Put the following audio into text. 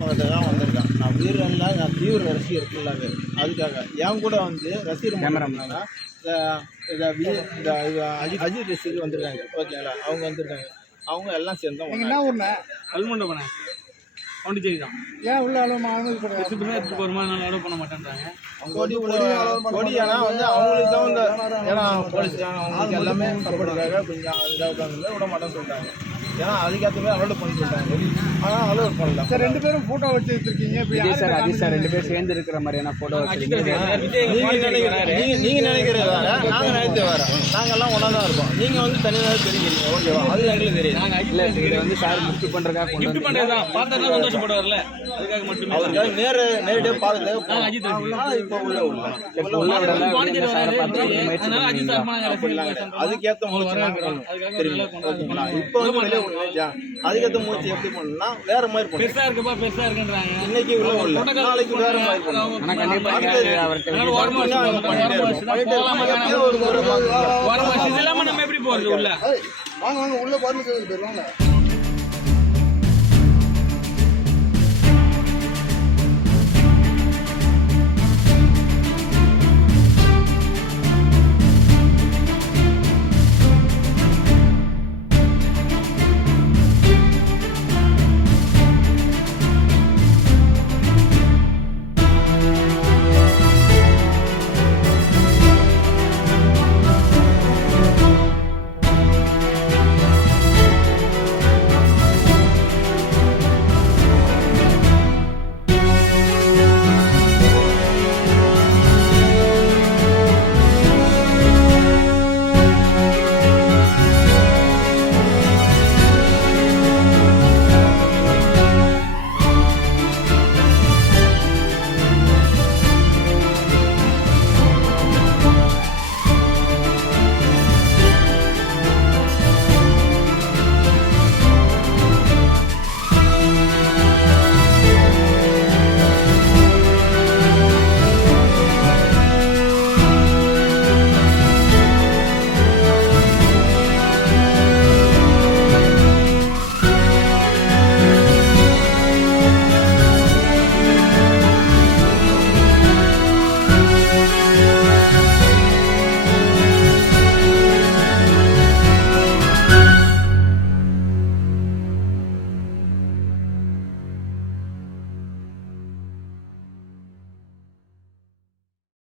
தான் வந்திருக்கேன். நான் வீரர்லாம் நான் தீவிர ரசிகர் ஃபுல்லாகவே. அதுக்காக என் கூட வந்து ரசிகர் கேமராமேனா இந்த அஜித் ரசிகர் வந்திருக்காங்க. ஓகேங்களா, அவங்க வந்திருக்காங்க. அவங்க எல்லாம் சேர்ந்து தான் என்ன ஊர்ண்ணே? கல்மண்டபண்ணே பாண்டிச்சேரி தான். ஏன் உள்ள அளவு எடுத்துக்கு ஒரு மாதிரி அலோவ் பண்ண மாட்டேன்றாங்க. கொடியானா வந்து அவங்களுக்கு தான் வந்து ஏன்னா போலீஸ் அவங்களுக்கு எல்லாமே சப்போர்ட்டுக்காக கொஞ்சம் இதாக விட மாட்டேன்னு சொல்லிட்டாங்க. ஏன்னா அதுக்கேற்ற மாதிரி அலோட் பண்ணி சொல்லிட்டாங்க. ஆனால் அலோட் பண்ணல. சார் 2 பேரும் ஃபோட்டோ வச்சு வச்சிருக்கீங்க. விஜய் சார் அஜித் சார் 2 பேர் சேர்ந்து இருக்கிற மாதிரியான ஃபோட்டோ வச்சிருக்கீங்க. நீங்கள் நினைக்கிறது வேற, நாங்கள் நினைத்து வேற. நாங்கள்லாம் ஒன்றா தான் இருக்கோம். நீங்கள் வந்து தனியாக தெரிஞ்சுக்கிறீங்க. ஓகேவா, அது எங்களுக்கு தெரியும். இல்லை இதை வந்து சார் கிஃப்ட் பண்ணுறதுக்காக கிஃப்ட் பண்ணுறது தான். பார்த்தா சந்தோஷப்படுவார்ல, அதுக்காக மட்டுமே. அவருக்காக நேரடியாக பார்த்து அஜித் இப்போ உள்ள பாண்டிச்சேரி அஜித் சார் அதுக்கேற்ற இப்போ வந்து அதுக்கேற்ற மூச்சு எப்படி பண்ணணும்னா வேற மாதிரி பண்ணும். பெருசா இருக்குப்பா, பெருசா இருக்குன்றாங்க. இன்னைக்கு உள்ள நாளைக்கு வேற மாதிரி பண்ணும். ஆனால் கண்டிப்பாக இது இல்லாம நம்ம எப்படி போறது உள்ள? வாங்க உள்ள பாருங்க.